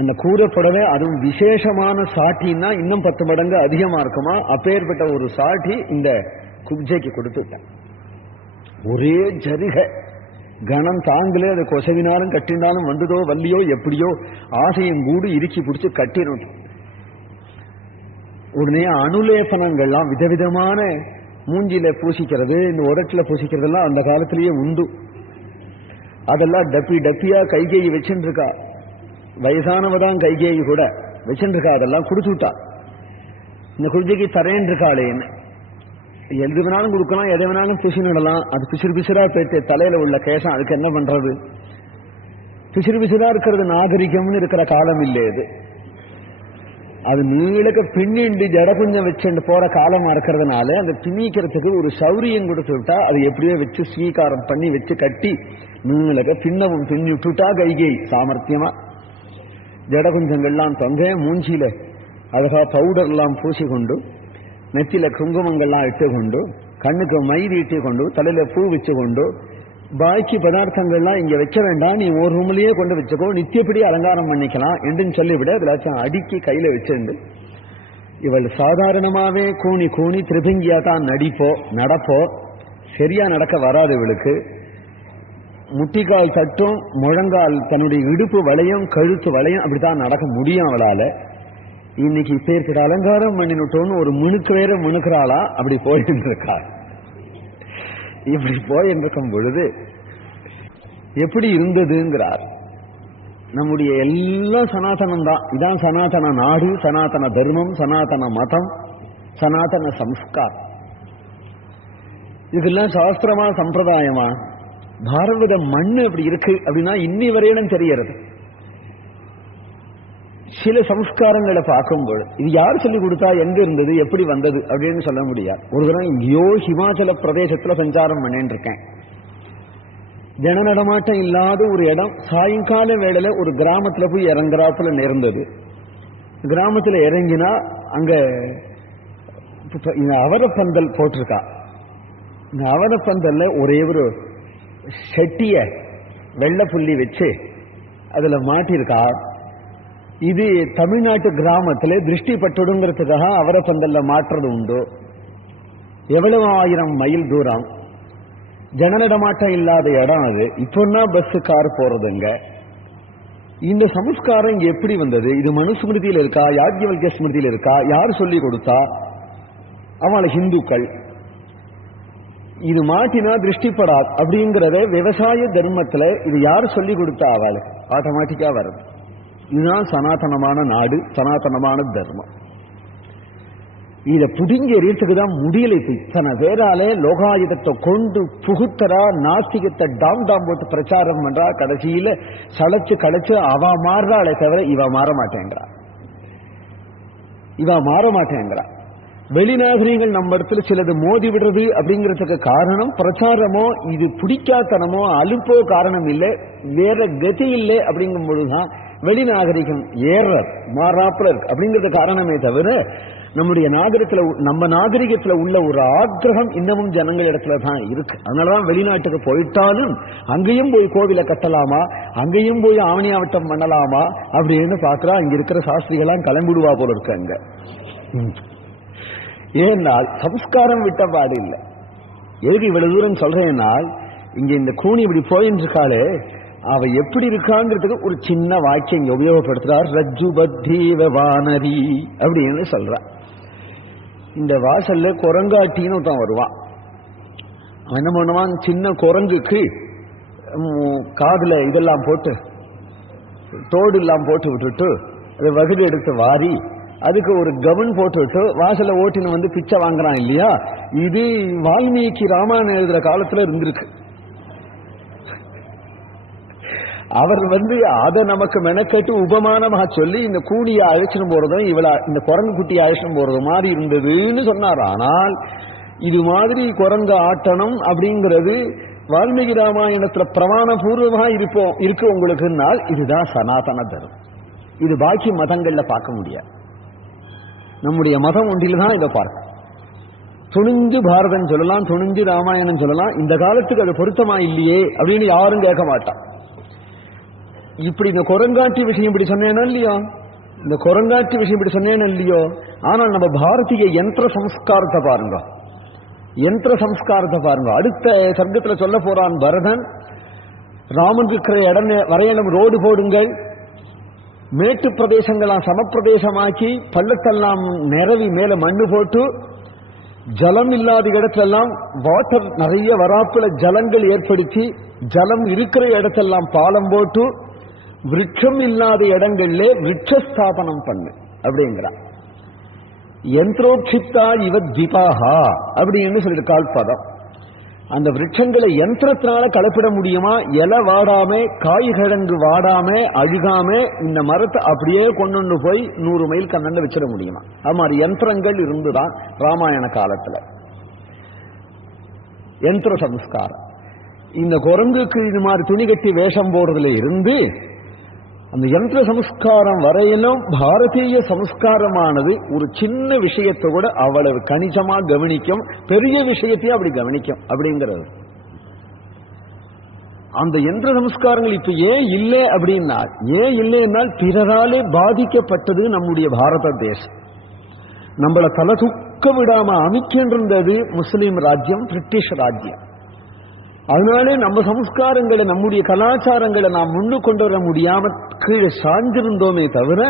அந்த கூறப்படவே அதுவும் விசேஷமான சாட்டின்னா இன்னும் 10 மடங்கு அதிகமா இருக்குமா. அப்பேற்பட்ட ஒரு சாட்டி இந்த குப்ஜைக்கு கொடுத்துட்டான். ஒரே ஜருக கணம் தாங்களே அதை கொசவினாலும் கட்டினாலும் வந்ததோ வல்லியோ எப்படியோ ஆசையும் கூடு இறுக்கி பிடிச்சு கட்டிடும். உடனே அனுலேபனங்கள்லாம் விதவிதமான மூஞ்சில பூசிக்கிறது, இந்த உதட்டில பூசிக்கிறதெல்லாம் அந்த காலத்திலேயே உண்டு. அதெல்லாம் டப்பி டப்பியா கைகேயி வச்சுட்டு இருக்கா. வயசானவதான் கைகேயி கூட வச்சுட்டு இருக்கா. அதெல்லாம் கொடுத்துட்டா. இந்த குழந்தைக்கு தரேன் இருக்காளே என்ன எது வேணாலும் கொடுக்கலாம், எதை வேணாலும் பூசினிடலாம். அது பிசிறு பிசிறா போயிட்டு தலையில உள்ள கேசம், அதுக்கு என்ன பண்றது? பிசிறு பிசிறா இருக்கிறது நாகரிகம்னு இருக்கிற காலம் இல்லை இது. அது நீளக்க பின்னிண்டு ஜட குஞ்சம் வச்சுட்டு போற காலமா இருக்கிறதுனால அந்த பின்னிக்கிறதுக்கு ஒரு சௌரியம் கொடுத்து விட்டா அது எப்படியோ வச்சு ஸ்வீகாரம் பண்ணி வச்சு கட்டி நீளக்க பின்னவும் பின்னி விட்டுட்டா கைகை சாமர்த்தியமா. ஜட குஞ்சங்கள்லாம் தொங்க மூஞ்சியில அழகா பவுடர் எல்லாம் பூசிக்கொண்டு, நெத்தில குங்குமங்கள்லாம் இட்டுக்கொண்டு, கண்ணுக்கு மை இட்டு கொண்டு, தலையில பூ வச்சு கொண்டு, பாக்கி பதார்த்தங்கள்லாம் இங்க வைக்க வேண்டாம், நீ ஒரு ரூம்லயே கொண்டு வச்சுக்கோ, நித்தியப்படி அலங்காரம் பண்ணிக்கலாம் என்று சொல்லிவிட அதில் அடுக்கி கையில வச்சுண்டு இவள் சாதாரணமாவே கூணி கூணி திரிபிங்கியா தான் நடப்போ சரியா நடக்க வராது. இவளுக்கு முட்டிக்கால் தட்டும், முழங்கால் தன்னுடைய இடுப்பு வளையும், கழுத்து வளையும், அப்படித்தான் நடக்க முடியும் அவளால. இன்னைக்கு இப்பேற்பட்ட அலங்காரம் பண்ணினுட்டோன்னு ஒரு மினுக்கு வேற மினுக்கிறாளா. அப்படி போயிட்டு இருக்கா. இப்படி போயிருக்கும் பொழுது எப்படி இருந்ததுங்கிறார். நம்முடைய எல்லாம் சனாதனம் தான். இதான் சனாதன நாடு, சனாதன தர்மம், சனாதன மதம், சனாதன சம்ஸ்காரம். இதெல்லாம் சாஸ்திரமா சம்பிரதாயமா? பாரத மண்ணு அப்படி இருக்கு அப்படின்னா இன்னி வரையிலும் தெரியறது. சில சம்ஸ்காரங்களை பார்க்கும்போது இது யார் சொல்லி கொடுத்தா, எங்க இருந்தது, எப்படி வந்தது அப்படின்னு சொல்ல முடியாது. ஒரு தடவை இங்கேயோ ஹிமாச்சல பிரதேசத்துல சஞ்சாரம் பண்ணிட்டு இருக்கேன். ஜன நடமாட்டம் இல்லாத ஒரு இடம். சாயங்கால வேளையில ஒரு கிராமத்துல போய் இறங்குறாப்புல நேர்ந்தது. கிராமத்துல இறங்கினா அங்க இந்த அவரப்பந்தல் போட்டிருக்கா. இந்த அவரப்பந்தல்ல ஒரே ஒரு செட்டிய வெள்ளை புள்ளி வச்சு அதுல மாட்டிருக்கா. இது தமிழ்நாட்டு கிராமத்துல திருஷ்டி பட்டுடுங்கிறதுக்காக அவரப்பந்தல்ல மாற்றுறது உண்டு. எவ்வளவு 1000 மைல் தூரம், ஜன நடமாட்டம் இல்லாத இடம் அது. இப்போன்னா பஸ் கார் போறதுங்க. இந்த சம்ஸ்காரம் இங்க எப்படி வந்தது? இது மனுஸ்மிருதியில இருக்கா, யாஜ்ஞவல்க்ய ஸ்மிருதியில இருக்கா, யார் சொல்லி கொடுத்தா? அவளை ஹிந்துக்கள் இது மாட்டினா திருஷ்டிப்படாது அப்படிங்கறத விவசாய தர்மத்துல இது யார் சொல்லி கொடுத்தா அவளுக்கு ஆட்டோமேட்டிக்கா வருது. இதுதான் சனாதனமான நாடு, சனாதனமான தர்மம். இத புடிங்க எறியத்துக்கு தான் முடியல. இத்தனை பேராலே லோகாயுதத்தை கொண்டு புகுத்தரா, நாஸ்திகத்தை டாம் போட்டு பிரச்சாரம் பண்றா. கடைசியில சளைச்சு களைச்சு அவ மாறுறாளே தவிர இவ மாற மாட்டேங்கிறா. வெளிநாகரிகங்கள் நம்ம இடத்துல சிலது மோதி விடுறது அப்படிங்கிறதுக்கு காரணம் பிரச்சாரமோ இது பிடிக்காத்தனமோ அலுப்போ காரணம் இல்லை, வேற கதி இல்லை. அப்படிங்கும் பொழுதுதான் வெளிநாகரிகம் மாறாப்புல இருக்கு அப்படிங்கிறது காரணமே தவிர நம்முடைய நம்ம நாகரிகத்துல உள்ள ஒரு ஆக்கிரகம் இன்னமும் ஜனங்கள் இடத்துல தான் இருக்கு. அதனாலதான் வெளிநாட்டுக்கு போயிட்டாலும் அங்கேயும் போய் கோவிலை கட்டலாமா, அங்கேயும் போய் ஆவணியாவட்டம் பண்ணலாமா அப்படின்னு பாக்குறா. இங்க இருக்கிற சாஸ்திரிகளாம் கிளம்பிடுவா போல இருக்கு அங்க. ஏனால் சம்ஸ்காரம் விட்ட பாடு இல்லை. எதுக்கு இவ்வளவு தூரம் சொல்றேன்னா, இங்க இந்த கூனி இப்படி போயின்னு இருக்காளே, அவ எப்படி இருக்காங்கிறதுக்கு ஒரு சின்ன வாக்கியம் இங்க உபயோகப்படுத்துறார். ரஜ்ஜுபத்தீவ வானரி அப்படின்னு சொல்ற. இந்த வாசல்ல குரங்காட்டின்னு ஒருத்தன் வருவான். அவன் என்ன பண்ணுவான், சின்ன குரங்குக்கு காதுல இதெல்லாம் போட்டு தோடு எல்லாம் போட்டு விட்டுட்டு அதை வகுடு எடுத்து வாரி அதுக்கு ஒரு கவன் போட்டு வாசல்ல ஓட்டின்னு வந்து பிச்சை வாங்குறான் இல்லையா. இது வால்மீகி ராமாயணம் எழுதுற காலத்துல இருந்திருக்கு. அவர் அதை நமக்கு மெனக்கட்டு உபமானமாக சொல்லி இந்த கூனியை அழைச்சிட்டு போறதும் இந்த குரங்கு குட்டியை அழைச்சிட்டு போறது மாதிரி இருந்ததுன்னு சொன்னார். ஆனால் இது மாதிரி குரங்கு ஆட்டணும் அப்படிங்கிறது வால்மீகி ராமாயணத்துல பிரமாண பூர்வமா இருக்கு உங்களுக்குன்னால் இதுதான் சனாதன தர்மம். இது பாக்கி மதங்கள்ல பார்க்க முடியாது. நம்முடைய மதம் ஒன்றில்தான் இதை பார்க்க. துணிஞ்சு பாரதம் சொல்லலாம், துணிஞ்சு ராமாயணம் சொல்லலாம். இந்த காலத்துக்கு அது பொருத்தமா இல்லையே அப்படின்னு யாரும் கேட்க மாட்டான். இப்படி இந்த குரங்காட்டி விஷயம் இப்படி சொன்னேனோ இல்லையோ, இந்த குரங்காட்டி விஷயம் இப்படி சொன்னேனோ இல்லையோ, ஆனால் நம்ம பாரதிய யந்திர சம்ஸ்காரத்தை பாருங்க, யந்திர சம்ஸ்காரத்தை பாருங்க. அடுத்த சர்க்கத்துல சொல்ல போறான் பரதன், ராமன் இருக்கிற இடம் வரையிலும் ரோடு போடுங்கள், மேட்டு பிரதேசங்களாம் சமப்பிரதேசமாக்கி பள்ளத்தெல்லாம் நிரவி மேல மண்ணு போட்டு, ஜலம் இல்லாத இடத்தெல்லாம் வாட்டர் நிறைய வராப்புல ஜலங்கள் ஏற்படுத்தி, ஜலம் இருக்கிற இடத்தெல்லாம் பாலம் போட்டு, விருட்சம் இல்லாத இடங்கள்ல விருட்சஸ்தாபனம் பண்ணு அப்படிங்கிறான். யந்திரோக்ஷிப்தா இவ திபாஹா அப்படின்னு சொல்லிட்டு கால்பதம். அந்த விருட்சங்களை யந்திரத்தினால கலப்பிட முடியுமா? இலை வாடாம, காய் கிழங்கு வாடாம, அழுகாம இந்த மரத்தை அப்படியே கொண்டு போய் 100 மைல் கண்ணண்ட வச்சிட முடியுமா? அது மாதிரி யந்திரங்கள் இருந்துதான் ராமாயண காலத்துல. யந்திர சம்ஸ்காரம். இந்த குரங்குக்கு இது மாதிரி துணி கட்டி வேஷம் போடுறதுல இருந்து அந்த யந்திர சம்ஸ்காரம் வரையிலும் பாரதிய சம்ஸ்காரமானது ஒரு சின்ன விஷயத்தை கூட அவ்வளவு கணிசமா கவனிக்கும், பெரிய விஷயத்தையும் அப்படி கவனிக்கும் அப்படிங்கிறது. அந்த யந்திர சம்ஸ்காரங்கள் இப்ப ஏன் இல்லை அப்படின்னா, ஏன் இல்லைன்னால் பிறராலே பாதிக்கப்பட்டது நம்முடைய பாரத தேசம். நம்மளை தலை தூக்க விடாம அமைக்கின்றது முஸ்லீம் ராஜ்யம், பிரிட்டிஷ் ராஜ்யம். அதனாலே நம்ம சம்ஸ்காரங்களை, நம்முடைய கலாச்சாரங்களை நாம் முன்னு கொண்டு வர முடியாம கீழே சார்ந்திருந்தோமே தவிர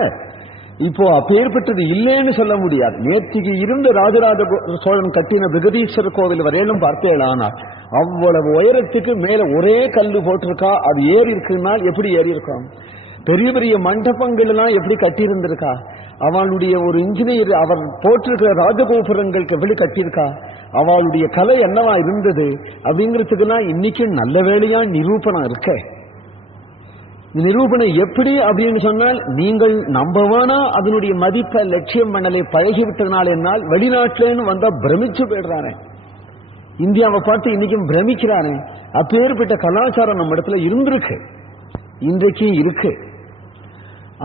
இப்போ அப்பேற்பட்டது இல்லைன்னு சொல்ல முடியாது. நேற்றுக்கு இருந்த ராஜராஜ சோழன் கட்டின பிரகதீஸ்வரர் கோவில் வரையிலும் பார்த்தேனானால் அவ்வளவு உயரத்துக்கு மேல ஒரே கல்லு போட்டிருக்கா. அது ஏறி இருக்குன்னா எப்படி ஏறி இருக்கும்? பெரிய பெரிய மண்டபங்கள் எல்லாம் எப்படி கட்டி இருந்திருக்கா? அவளுடைய ஒரு இன்ஜினியர் அவர் போட்டிருக்கிற ராஜகோபுரங்களுக்கு எப்படி கட்டியிருக்கா? அவளுடைய கலை என்னவா இருந்தது அப்படிங்கிறதுக்கெல்லாம் இன்னைக்கு நல்ல வேளையா நிரூபணம் இருக்க. நிரூபணம் எப்படி அப்படின்னு சொன்னால், நீங்கள் நம்பவானா அதனுடைய மதிப்பை லட்சியம் பண்ணலை பழகிவிட்டதுனால என்னால் வெளிநாட்டிலேன்னு வந்தா பிரமிச்சு போயிடுறானே, இந்தியாவை பார்த்து இன்னைக்கும் பிரமிக்கிறானே. அப்பேற்பட்ட கலாச்சாரம் நம்ம இடத்துல இருந்திருக்கு, இன்றைக்கு இருக்கு.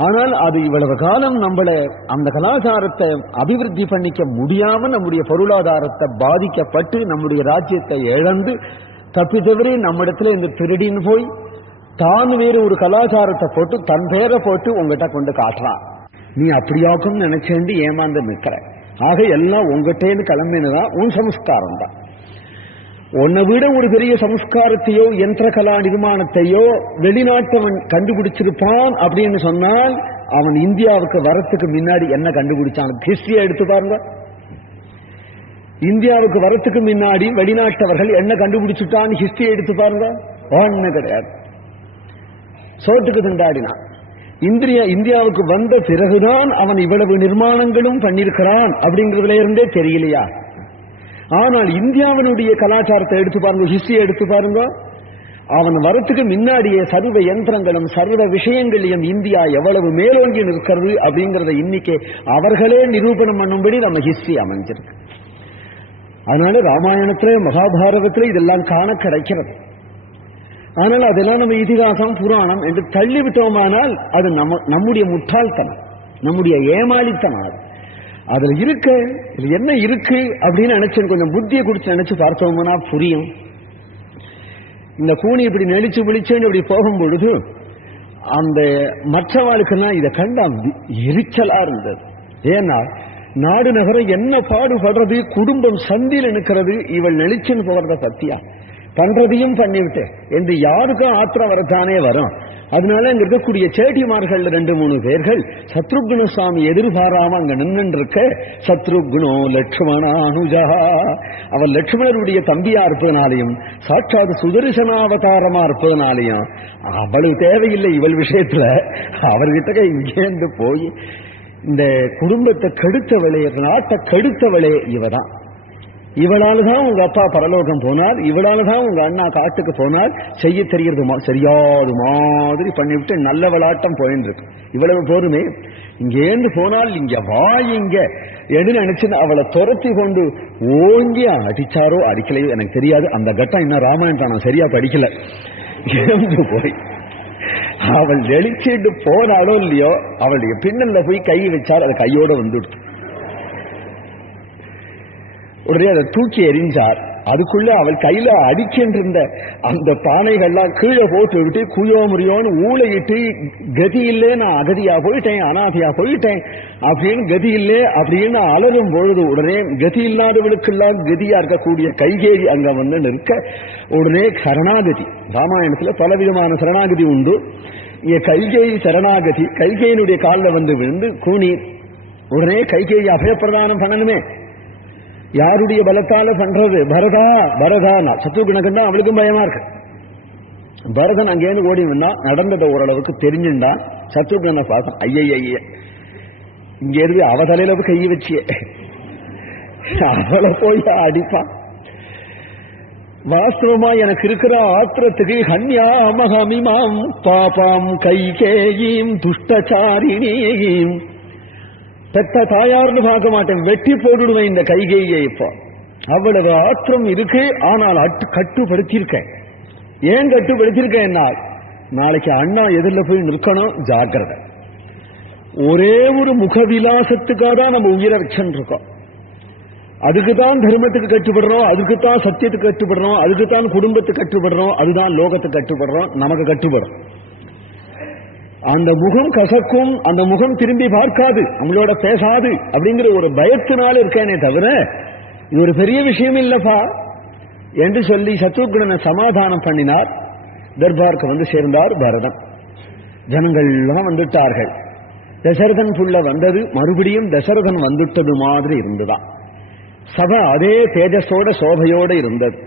ஆனால் அது இவ்வளவு காலம் நம்மளை அந்த கலாச்சாரத்தை அபிவிருத்தி பண்ணிக்க முடியாம நம்முடைய பொருளாதாரத்தை பாதிக்கப்பட்டு நம்முடைய ராஜ்யத்தை இழந்து தப்பி தவிர நம்ம இடத்துல இந்த திருடின்னு போய் தான் வேறு ஒரு கலாச்சாரத்தை போட்டு தன் பேரை போட்டு உங்ககிட்ட கொண்டு காட்டுறான். நீ அப்படியாக்கும் நினைச்சேண்டு ஏமாந்து நிற்கிற. ஆக எல்லாம் உங்ககிட்டேன்னு கிளம்பினதான் உன் சம்ஸ்காரம் தான். உன்னை விட ஒரு பெரிய சம்ஸ்காரத்தையோ யந்திர கலா நிர்மாணத்தையோ வெளிநாட்டவன் கண்டுபிடிச்சிருப்பான் அப்படின்னு சொன்னால், அவன் இந்தியாவுக்கு வரத்துக்கு முன்னாடி என்ன கண்டுபிடிச்சான்? ஹிஸ்டரியை எடுத்து பாருங்க. இந்தியாவுக்கு வரத்துக்கு முன்னாடி வெளிநாட்டவர்கள் என்ன கண்டுபிடிச்சுட்டான்னு ஹிஸ்டரியை எடுத்து பாருங்க. ஒண்ணு கிடையாது. சோட்டுக்கு திண்டாடினான். இந்தியாவுக்கு வந்த பிறகுதான் அவன் இவ்வளவு நிர்மாணங்களும் பண்ணிருக்கிறான் அப்படிங்கிறதுல இருந்தே தெரியலையா? ஆனால் இந்தியாவினுடைய கலாச்சாரத்தை எடுத்து பாருங்க, ஹிஸ்டரியை எடுத்து பாருங்க. அவன் வரத்துக்கு முன்னாடியே சர்வ யந்திரங்களும் சர்வ விஷயங்களையும் இந்தியா எவ்வளவு மேலோங்கி நிற்கிறது அப்படிங்கறத இன்னைக்கு அவர்களே நிரூபணம் பண்ணும்படி நம்ம ஹிஸ்டரி அமைஞ்சிருக்கு. அதனால ராமாயணத்துல மகாபாரதத்துல இதெல்லாம் காண கிடைக்கிறது. ஆனால் அதெல்லாம் நம்ம இதிகாசம் புராணம் என்று தள்ளிவிட்டோமானால் அது நம்முடைய முட்டாள்தனம், நம்முடைய ஏமாளித்தனம். அதுல இருக்கு, இது என்ன இருக்கு அப்படின்னு நினைச்சு கொஞ்சம் புத்தியை குடிச்சு நினைச்சு பார்த்தோம்னா புரியும். இந்த கூனி இப்படி நெளிச்சு விழிச்சேன்னு இப்படி போகும் பொழுது அந்த மற்றவாளுக்கெல்லாம் இதை கண்டா எரிச்சலா இருந்தது. ஏன்னா நாடு நகரம் என்ன பாடுபடுறது, குடும்பம் சந்தியில் நிற்கிறது, இவள் நெளிச்சுன்னு போகிறத பத்தியா பண்றதையும் பண்ணிவிட்டு என்று யாருக்கும் ஆத்திரம் வரத்தானே வரும். அதனால அங்க இருக்கக்கூடிய சேட்டிமார்கள் 2-3 பேர்கள் சத்ருக்ன சுவாமி எதிர்பாராம அங்க நின்று இருக்க, சத்ருக்னோ லட்சுமணானுஜா, அவர் லட்சுமணருடைய தம்பியா இருப்பதனாலையும் சாட்சாத் சுதர்சனாவதாரமா இருப்பதனாலையும் அவ்வளவு தேவையில்லை இவள் விஷயத்துல. அவர்கிட்ட இங்கேந்து போய் இந்த குடும்பத்தை கெடுத்தவளே, நாட்டை கெடுத்தவளே இவதான். இவளால்தான் உங்க அப்பா பரலோகம் போனார், இவளால்தான் உங்க அண்ணா காட்டுக்கு போனார், செய்ய தெரியறது சரியாது மாதிரி பண்ணிவிட்டு நல்ல விளாட்டம் போயின்னு இருக்கு. இவ்வளவு போருமே, இங்கேந்து போனால் இங்க வாயிங்க எது நினைச்சு அவளை துரத்தி கொண்டு ஓங்கி அடிச்சாரோ அடிக்கலையோ எனக்கு தெரியாது. அந்த கட்டம் இன்னும் ராமாயணத்தை நான் சரியா படிக்கல. போய் அவள் வெளிச்சிட்டு போனாலோ இல்லையோ, அவளுடைய பின்னல்ல போய் கை வச்சார், அது கையோட வந்துடுச்சு. உடனே அதை தூக்கி எறிஞ்சார். அதுக்குள்ள அவள் கையில அடிக்கின்ற அந்த பானைகள்லாம் கீழே போட்டு விட்டு குயோ முறியோன்னு ஊழையிட்டு கதி இல்லே, நான் அகதியா போயிட்டேன், அனாதையா போயிட்டேன் அப்படின்னு கதி இல்லே அப்படின்னு அலரும் பொழுது உடனே கதி இல்லாதவளுக்கெல்லாம் கதியா இருக்கக்கூடிய கைகேயி அங்க வந்து நிற்க உடனே சரணாகதி. ராமாயணத்துல பலவிதமான சரணாகதி உண்டு. இங்க கைகேயி சரணாகதி. கைகேயினுடைய காலில் வந்து விழுந்து கூனி உடனே கைகேயி அபயப்பிரதானம் பண்ணணுமே. யாருடைய பலத்தால பண்றது? பரதா பரதா. சத்ருகுணகன் தான் அவளுக்கும் பயமா இருக்கு. பரதன் அங்கேருந்து ஓடி வந்தா நடந்ததை ஓரளவுக்கு தெரிஞ்சுண்டா. சத்ருகுணனை பார்த்தான், ஐய இங்க இருந்து அவ தலையில கை வச்சியே அவளை போய் அடிப்பான். வாஸ்தவமா எனக்கு இருக்கிற ஆத்திரத்துக்கு ஹன்யாமஹமிமாம் பாபாம் கைகேயீம் துஷ்டச்சாரிணீம், பெத்த தாயார்னு பார்க்க மாட்டேன், வெட்டி போட்டுடுவேன் இந்த கைகேயை. இப்போ அவ்வளவு ஆத்திரம் இருக்கு. ஆனால் கட்டுப்படுத்தியிருக்கேன். ஏன் கட்டுப்படுத்தியிருக்கேன்? நாளைக்கு அண்ணா எதிரில் போய் நிற்கணும், ஜாக்கிரதை. ஒரே ஒரு முகவிலாசத்துக்காக தான் நம்ம உயிரை வச்சுட்டு இருக்கோம். அதுக்குத்தான் தர்மத்துக்கு கட்டுப்படுறோம், அதுக்குத்தான் சத்தியத்துக்கு கட்டுப்படுறோம், அதுக்குத்தான் குடும்பத்துக்கு கட்டுப்படுறோம், அதுதான் லோகத்துக்கு கட்டுப்படுறோம், நமக்கு கட்டுப்படும். அந்த முகம் கசக்கும், அந்த முகம் திரும்பி பார்க்காது, நம்மளோட பேசாது அப்படிங்கிற ஒரு பயத்தினால இருக்கேனே தவிர இது ஒரு பெரிய விஷயம் இல்லப்பா என்று சொல்லி சத்ருகுணனை சமாதானம் பண்ணினார். தர்பாருக்கு வந்து சேர்ந்தார் பரதன். ஜனங்கள் எல்லாம் வந்துட்டார்கள். தசரதன் புள்ள வந்தது, மறுபடியும் தசரதன் வந்துட்டது மாதிரி இருந்துதான். சபை அதே தேஜஸோட சோபையோட இருந்தது.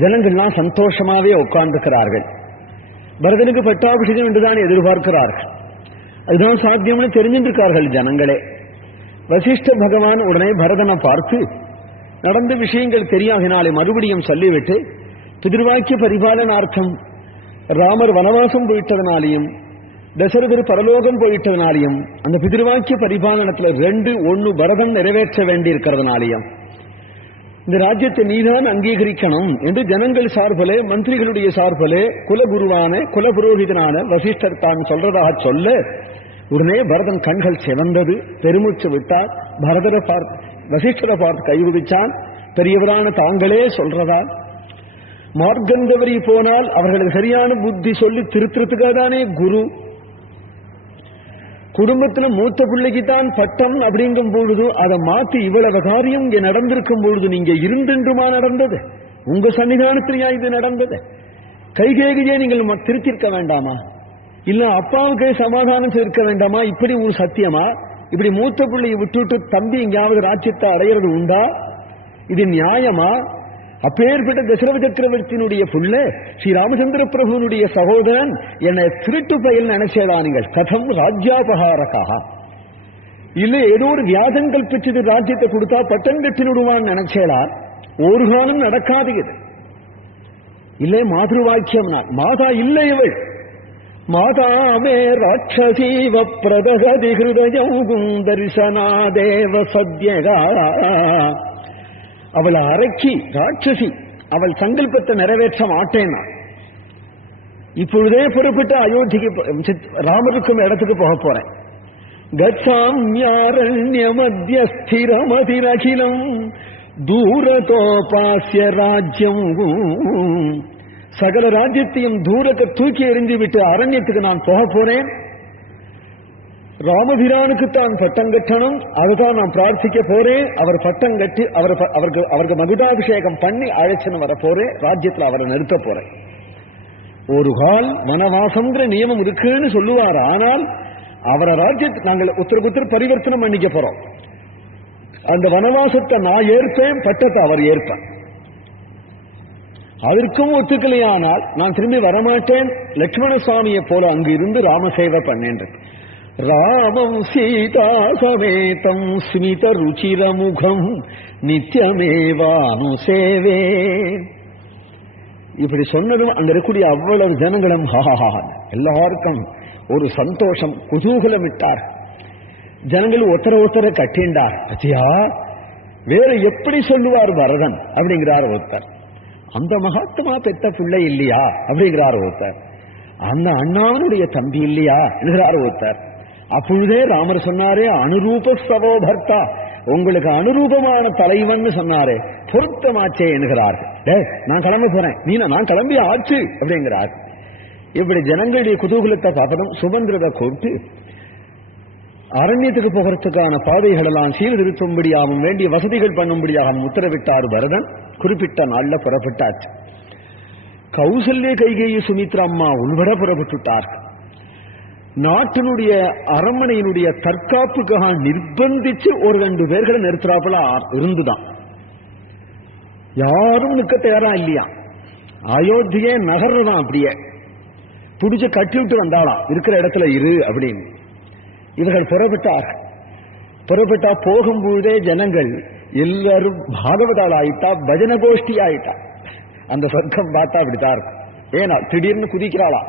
ஜனங்கள்லாம் சந்தோஷமாவே உட்கார்ந்துக்கிறார்கள். பரதனுக்கு பட்டாபிஷேகம் என்றுதான் எதிர்பார்க்கிறார்கள். அதுதான் சாத்தியம்னு தெரிஞ்சிருக்கார்கள் ஜனங்களே. வசிஷ்ட பகவான் உடனே பரதனை பார்த்து நடந்த விஷயங்கள் தெரியாதனாலே மறுபடியும் சொல்லிவிட்டு பிதிர்வாக்கிய பரிபாலனார்த்தம் ராமர் வனவாசம் போயிட்டதனாலையும் தசரதர் பரலோகம் போயிட்டதனாலையும் அந்த பிதிர்வாக்கிய பரிபாலனத்துல 2 பரதன் நிறைவேற்ற வேண்டி இருக்கிறதுனாலையும் இந்த ராஜ்யத்தை நீதான் அங்கீகரிக்கணும் என்று ஜனங்கள் சார்பிலே, மந்திரிகளுடைய சார்பிலே குலகுருவான குலபுரோகிதனான வசிஷ்டர் தான் சொல்றதாக சொல்ல உடனே பரதன் கண்கள் சிவந்தது, பெருமூச்சு விட்டார். பரதரை பார்த்து வசிஷ்டரை பார்த்து கைவிடிச்சான். பெரியவரான தாங்களே சொல்றதா? மார்க்கந்தவரி போனால் அவர்களுக்கு சரியான புத்தி சொல்லி திருத்துறதுக்காக தானே குரு. குடும்பத்துல மூத்த பிள்ளைக்கு தான் பட்டம் அப்படிங்கும் பொழுது அதை மாத்தி இவ்வளவு காரியம் இங்க நடந்திருக்கும் பொழுது நீங்க இருந்தென்றுமா நடந்தது? உங்க சன்னிதானத்திலேயா இது நடந்தது? கைகேகியே நீங்கள் திருத்திருக்க வேண்டாமா? இல்ல அப்பாவுக்கு சமாதானம் இருக்க வேண்டாமா? இப்படி ஒரு சத்தியமா? இப்படி மூத்த பிள்ளையை விட்டுவிட்டு தம்பி எங்கேயாவது ராஜ்யத்தை அடையிறது உண்டா? இது நியாயமா? அப்பேற்பட்ட தசரத சக்கரவர்த்தியினுடைய புள்ள ஸ்ரீ ராமச்சந்திர பிரபுனுடைய சகோதரன் என்னை திருட்டு பயல் நினைச்சேடா நீங்கள்? கதம் ராஜ்யாபகாரக்காக இல்ல ஏதோ ஒரு வியாதம் கல்பிச்சது ராஜ்யத்தை கொடுத்தா பட்டம் கட்டினுடுவான்னு நினைச்சேடா? ஒரு காலம் நடக்காது இது. இல்லை மாதృவாக்கியம். மாதா இல்லை இவள். மாதா மே ராட்சசீவ பிரதகதி ஹிருதயம் தரிசனாதேவ சத்யகா. அவளை அரக்கி ராட்சசி. அவள் சங்கல்பத்தை நிறைவேற்ற மாட்டேன்னா இப்பொழுதே புறப்பட்டு அயோத்திக்கு ராமருக்கும் இடத்துக்கு போக போறேன். கச்சாம்யாரண்ய மத்திய ஸ்திரமதிரகிலம் தூரதோபாஸ்ய ராஜ்யம். சகல ராஜ்யத்தையும் தூரத்தை தூக்கி எறிஞ்சு விட்டு அரண்யத்துக்கு நான் போக போறேன். ராமபிரானுக்கு தான் பட்டம் கட்டணும், அதுதான் நான் பிரார்த்திக்க போறேன். அவர் பட்டம் கட்டி அவருக்கு மகுடாபிஷேகம் பண்ணி அழைச்சுன்னு வர போறேன். ராஜ்யத்தில் அவரை நிறுத்த போறேன். ஒரு கால் வனவாசம்ங்கிற நியமம் இருக்குன்னு சொல்லுவார். ஆனால் அவரை ராஜ்யத்தை நாங்கள் உத்தரவுத்தர் பரிவர்த்தனை பண்ணிக்க போறோம். அந்த வனவாசத்தை நான் ஏற்பேன், பட்டத்தை அவர் ஏற்பேன். அதற்கும் ஒத்துக்கலையானால் நான் திரும்பி வரமாட்டேன். லட்சுமண சுவாமியை போல அங்கு இருந்து ராமசேவை பண்ணேன். ராமம் சீதா சமேதம் ஸ்மித ருச்சிரமுகம் நித்தியமேவானு சேவே. இப்படி சொன்னதும் அங்க இருக்கக்கூடிய அவ்வளவு ஜனங்களும் எல்லாருக்கும் ஒரு சந்தோஷம், குதூகலம் விட்டார். ஜனங்கள் ஒருத்தரை கட்டிண்டார். பத்தியா வேற எப்படி சொல்லுவார் பரதன் அப்படிங்கிறார் ஒருத்தர். அந்த மகாத்மா பெத்த பிள்ளை இல்லையா அப்படிங்கிறார் ஒருத்தர். அந்த அண்ணாவனுடைய தம்பி இல்லையா என்கிறார் ஒருத்தர். அப்பொழுதே ராமர் சொன்னாரே அனுரூப சவோ பர்த்தா, உங்களுக்கு அனுரூபமான தலைவன் சொன்னாரே, பொருத்தமாச்சே என்கிறார்கள். நான் கிளம்ப போறேன், நான் கிளம்பி ஆச்சு அப்படிங்கிறார். இப்படி ஜனங்களுடைய குதூகலத்தை பார்ப்பதும் சுமந்திரதை கூப்பிட்டு அரண்யத்துக்கு போகிறதுக்கான பாதைகள் எல்லாம் சீர்திருத்தும்படியாகவும் வேண்டிய வசதிகள் பண்ணும்படியாகவும் உத்தரவிட்டார் பரதன். குறிப்பிட்ட நாள்ல புறப்பட்டாச்சு. கௌசல்ய, கைகேயி, சுமித்ரா அம்மா உள்பட புறப்பட்டுட்டார்கள். நாட்டினுடைய அரண்மனையினுடைய தற்காப்புக்காக நிர்பந்திச்சு ஒரு 2 பேர்களை நிறுத்துறாப்புல இருந்துதான். யாரும் நிக்க தயாரா இல்லையா. அயோத்தியே நகர்றதான் அப்படியே புடிச்சு கட்டி விட்டு வந்தாலாம், இருக்கிற இடத்துல இரு அப்படின்னு. இவர்கள் புறப்பட்டா போகும்பொழுதே ஜனங்கள் எல்லாரும் பாகவதால் ஆயிட்டா, பஜன கோஷ்டி ஆயிட்டா. அந்த சொர்க்கம் பார்த்தா அப்படித்தான் இருக்கும். ஏன்னா திடீர்னு குதிக்கிறாளா,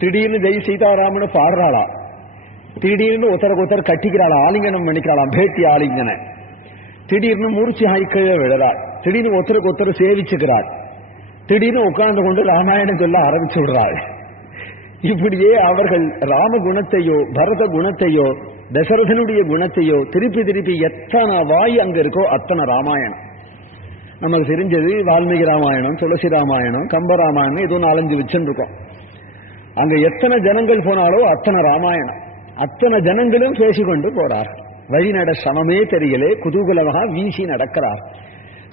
திடீர்னு ஜெய் சீதாராமனு பாடுறாளா, திடீர்னு ஒருத்தருக்கு கட்டிக்கிறாளா, ஆலிங்கனம் பண்ணிக்கிறாளாம், பேட்டி ஆலிங்கன. திடீர்னு மூர்ச்சி ஆய்க்கீழ விழறாள், திடீர்னு ஒருத்தருக்கு சேவிச்சுக்கிறாள், திடீர்னு உட்கார்ந்து கொண்டு ராமாயணம் சொல்ல ஆரம்பிச்சு விடுறாள். இப்படியே அவர்கள் ராம குணத்தையோ பரத குணத்தையோ தசரதனுடைய குணத்தையோ திருப்பி திருப்பி எத்தனை வாய் அங்க இருக்கோ அத்தனை ராமாயணம். நமக்கு தெரிஞ்சது வால்மீகி ராமாயணம், துளசி ராமாயணம், கம்ப ராமாயணம், ஏதோ 4-5 வச்சுருக்கோம். அங்க எத்தனை ஜனங்கள் போனாலோ அத்தனை ராமாயணம். அத்தனை ஜனங்களும் பேசிக்கொண்டு போறார். வழிநட சமமே தெரியலே, குதூகலமாக வீசி நடக்கிறார்.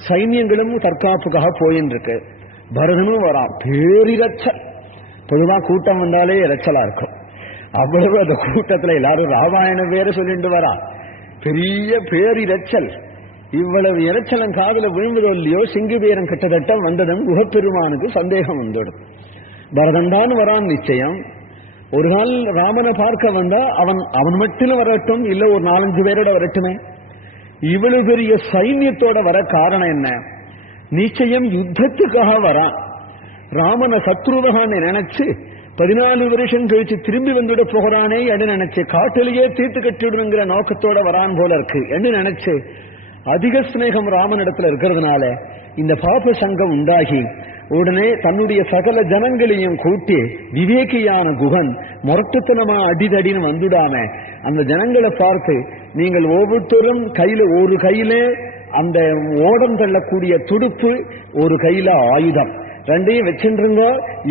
சைன்யங்களும் தற்காப்புக்காக போயின்னு இருக்கு. பரதனும் வரான். பேரிரச்சல். பொதுவா கூட்டம் வந்தாலே இறைச்சலா இருக்கும். அவ்வளவு அந்த கூட்டத்துல எல்லாரும் ராமாயணம் வேற சொல்லிட்டு வரா. பெரிய பேரிரச்சல். இவ்வளவு இறைச்சலம் காதுல விழுந்ததோ இல்லையோ, சிங்கு பேரம் கிட்டத்தட்ட வந்ததும் குகப்பெருமானுக்கு சந்தேகம் வந்துடும். பரதன் தான் வரான் நிச்சயம். ஒரு நாள் ராமனை பார்க்க வந்தா அவன் மட்டும் வரட்டும், இல்ல ஒரு 4-5 பேரோட வரட்டுமே. இவ்வளவு பெரிய சைன்யத்தோட வர காரணம் என்ன? நிச்சயம் யுத்தத்துக்காக வரான். ராமனை சத்ருவகான்னு நினைச்சு 14 வருஷம் கழிச்சு திரும்பி வந்துட போகிறானே என்று நினைச்சு, காட்டிலேயே தீர்த்து கட்டிவிடுங்கிற நோக்கத்தோட வரான் போல இருக்கு என்று நினைச்சு, அதிக ஸ்நேகம் ராமனிடத்துல இருக்கிறதுனால இந்த பாப சங்கம் உண்டாகி உடனே தன்னுடைய சகல ஜனங்களையும் கூட்டி விவேகியான குகன் முரட்டுத்தனமா அடிதடின்னு வந்துடாம அந்த ஜனங்களை பார்த்து, நீங்கள் ஒவ்வொருத்தரும் ஒரு கையில அந்த ஓடம் தள்ளக்கூடிய துடுப்பு, ஒரு கையில ஆயுதம், 2ஐயும் வச்சுருங்க,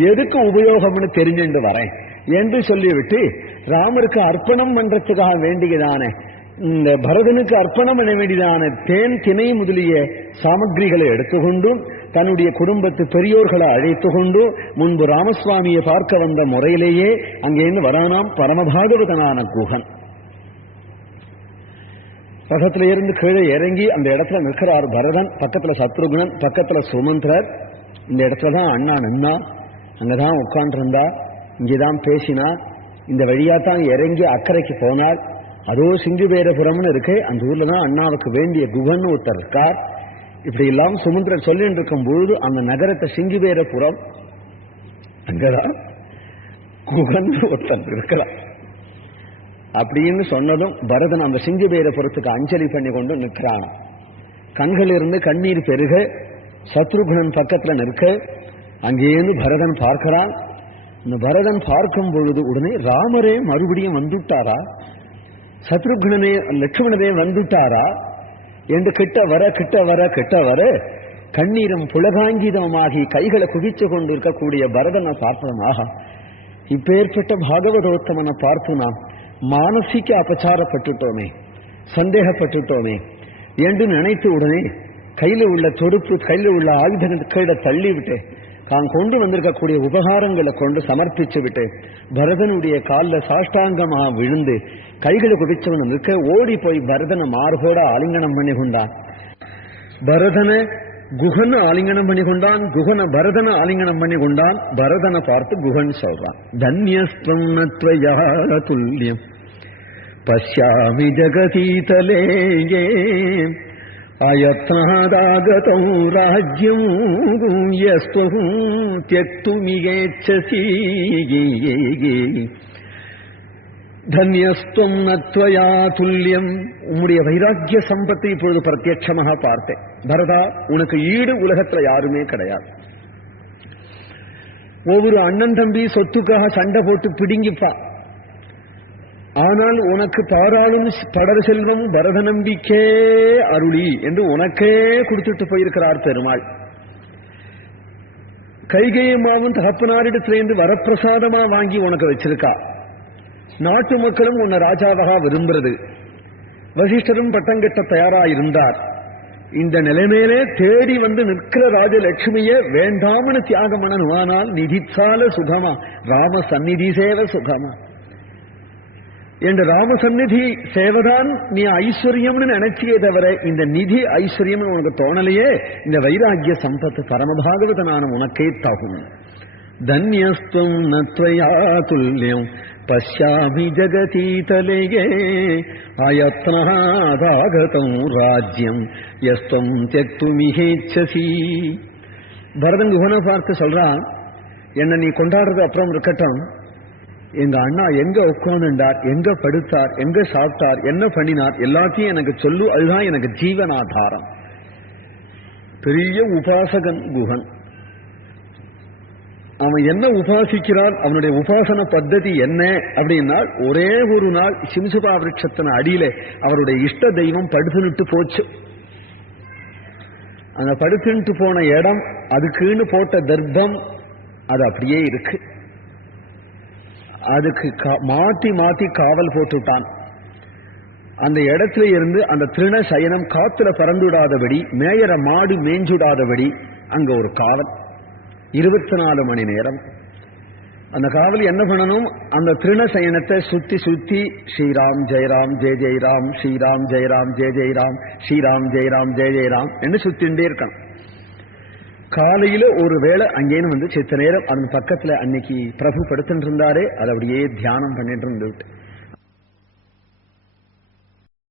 எதுக்கு உபயோகம்னு தெரிஞ்சுட்டு வரேன் என்று சொல்லிவிட்டு ராமருக்கு அர்ப்பணம் பண்றதுக்காக வேண்டியதானே, இந்த பரதனுக்கு அர்ப்பணம் பண்ண வேண்டியதான தேன், திணை முதலிய சாமகிரிகளை எடுத்துக்கொண்டும் தன்னுடைய குடும்பத்து பெரியோர்களை அழைத்து கொண்டு முன்பு ராமசுவாமியை பார்க்க வந்த முறையிலேயே அங்கேருந்து வரானாம் பரமபாகவதனான குகன். ரகத்துல இருந்து கீழே இறங்கி அந்த இடத்துல நிற்கிறார் பரதன். பக்கத்துல சத்ருகுணன், பக்கத்துல சுமந்திரர். இந்த இடத்துலதான் அண்ணா நின்னா, அங்கதான் உட்காண்டிருந்தா, இங்கேதான் பேசினா. இந்த வழியாத்தான் இறங்கி அக்கறைக்கு போனாள். அதோ சிங்குபேரபுரம்னு இருக்கு, அந்த ஊர்ல தான் அண்ணாவுக்கு வேண்டிய குகன் ஒருத்தர் இருக்கார். இப்படி எல்லாம் சுமந்திரர் சொல்லிட்டு இருக்கும் பொழுது அந்த நகரத்தை சிங்குபேரபுரம், அங்கதான் குகன் ஒருத்தர் இருக்கிறார் அப்படின்னு சொன்னதும் பரதன் அந்த சிங்குபேரபுரத்துக்கு அஞ்சலி பண்ணி கொண்டு நிற்கிறான். கண்களிலிருந்து கண்ணீர் பெருக சத்ருகுணன் பக்கத்துல நிற்க அங்கேருந்து பரதன் பார்க்கிறான். இந்த பரதன் பார்க்கும் பொழுது உடனே ராமரே மறுபடியும் வந்துட்டாரா, சத்ருகுணனே லட்சுமணனே வந்துட்டாரா என்று கிட்ட வர கண்ணீரும் புலகாங்கிதமாகி கைகளை குவிச்சு கொண்டு இருக்கக்கூடிய பரதனை பார்த்தமாக, இப்பேற்பட்ட பாகவதோத்தமனை பார்த்து நாம் மானசிக்க அபச்சாரப்பட்டுட்டோமே, சந்தேகப்பட்டுட்டோமே என்று நினைத்து உடனே கையில உள்ள தொடுப்பு, கையில உள்ள ஆயுதங்கள் கீழே தள்ளி விட்டு தான் கொண்டு வந்திருக்கக்கூடிய உபகாரங்களை கொண்டு சமர்ப்பிச்சு விட்டு பரதனுடைய காலில் சாஷ்டாங்கமாக விழுந்து கைகளை குவிச்சவன் நிற்க ஓடி போய் பரதனை மார்போட ஆலிங்கனம் பண்ணி கொண்டான். பரதனை குகன் ஆலிங்கனம் பண்ணி கொண்டான், குகனை பரதனை ஆலிங்கனம் பண்ணி கொண்டான். பரதனை பார்த்து குகன் சொல்றான், தன்யஸ்தம் நத்வயா துல்லியம் பஷ்யாமி ஜகதீதலே அயத்னாதாகதௌ ராஜ்யம் யஸ்த்வஹு த்யக்துமிகேச்சசி தன்யஸ்துவம் நத்வயா துல்லியம். உம்முடைய வைராக்கிய சம்பத்தை இப்பொழுது பிரத்யட்சமாக பார்த்தேன். பரதா, உனக்கு ஈடு உலகத்துல யாருமே கிடையாது. ஒவ்வொரு அண்ணன் தம்பி சொத்துக்காக சண்டை போட்டு பிடிங்கிப்பா. ஆனால் உனக்கு பாராளும் படர் செல்வம் பரத நம்பிக்கே அருளி என்று உனக்கே கொடுத்துட்டு போயிருக்கிறார் பெருமாள். கைகேயம்மாவும் தகப்பனாரிடத்திலிருந்து வரப்பிரசாதமா வாங்கி உனக்கு வச்சிருக்கா. நாட்டு மக்களும் உன்னை ராஜாவாக விரும்புறது. வசிஷ்டரும் பட்டம் கட்ட தயாரா இருந்தார். இந்த நிலைமையிலே தேடி வந்து நிற்கிற ராஜலட்சுமிய வேண்டாம்னு தியாகம் பண்ணணும். ஆனால் நிதிச்சால சுகமா, ராம சந்நிதி சேவ சுகமா என்ற ராம சந்நிதி சேவதான் நீ ஐஸ்வர்யம்னு நினைச்சியே தவிர இந்த நிதி ஐஸ்வர்யம் உனக்கு தோணலையே. இந்த வைராகிய சம்பத்து பரமபாகவதனான உனக்கே தகும். தன்யஸ்துவம் நத்வயா துல்லியம் பஷ்யாமி ஜகதீதலேயே அயத்னாதாகதம் ராஜ்யம் யஸ்துவம் தியக்துமிஹேச்சசி. பரதன் குஹனை பார்த்து சொல்றான், என்ன நீ கொண்டாடுறது அப்புறம் இருக்கட்டும், எங்க அண்ணா எங்க உட்கார்ந்தார், எங்க படுத்தார், எங்க சாப்பிட்டார், என்ன பண்ணினார் எல்லாத்தையும் எனக்கு சொல்லு. அதுதான் எனக்கு ஜீவனாதாரம். பெரிய உபாசகன் குஹன். அவன் என்ன உபாசிக்கிறான், அவனுடைய உபாசன பத்ததி என்ன அப்படின்னா, ஒரே ஒரு நாள் சிம்சுபா விருட்சத்தின் அடியில அவருடைய இஷ்ட தெய்வம் படுத்துனுட்டு போச்சு. அந்த படுத்துட்டு போன இடம், அதுக்குன்னு போட்ட தர்ப்பம் அது அப்படியே இருக்கு. அதுக்கு மாத்தி மாத்தி காவல் போட்டுட்டான். அந்த இடத்துல இருந்து அந்த திருண சயனம் காத்துல பறந்துடாதபடி, மேயற மாடு மேஞ்சுடாதபடி அங்க ஒரு காவல் 24 மணி நேரம். அந்த காவல் என்ன பண்ணணும், அந்த திருண சயனத்தை சுத்தி சுத்தி ஸ்ரீராம் ஜெயராம் ஜெய ஜெயராம், ஸ்ரீராம் ஜெயராம் ஜெய ஜெயராம், ஸ்ரீராம் ஜெயராம் ஜெய ஜெயராம் என்று சுத்திண்டே இருக்கணும். காலையில ஒரு வேளை அங்கேன்னு சித்த நேரம் அதன் பக்கத்துல அன்னைக்கு பிரபு படுத்துட்டு இருந்தாரே, அதை அப்படியே தியானம் பண்ணிட்டு இருந்துட்டு